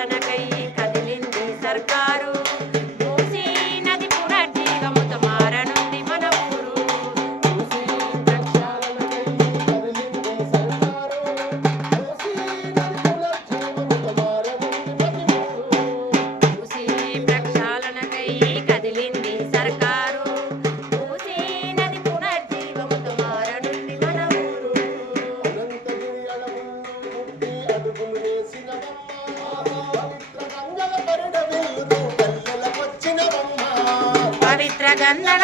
ప్రక్షాళనకై కదిలింది సర్కారు. మూసీ నది పునర్జీవముతో మారనుంది మన ఊరు. మూసీ ప్రక్షాళనకై కదిలింది సర్కారు. మూసీ నది పునర్జీవముతో మారనుంది మన ఊరు. మూసీ ప్రక్షాళనకై కదిలింది సర్కారు. మూసీ నది పునర్జీవముతో మారనుంది మన ఊరు. అనంతగిరి అడవుల్లో పుట్టి అడుగులు వేసినవమ్మ. పవిత్ర గంగల పరిడ వెలుగుతూ కల్లెలకొచ్చినవమ్మ. పవిత్ర గంధల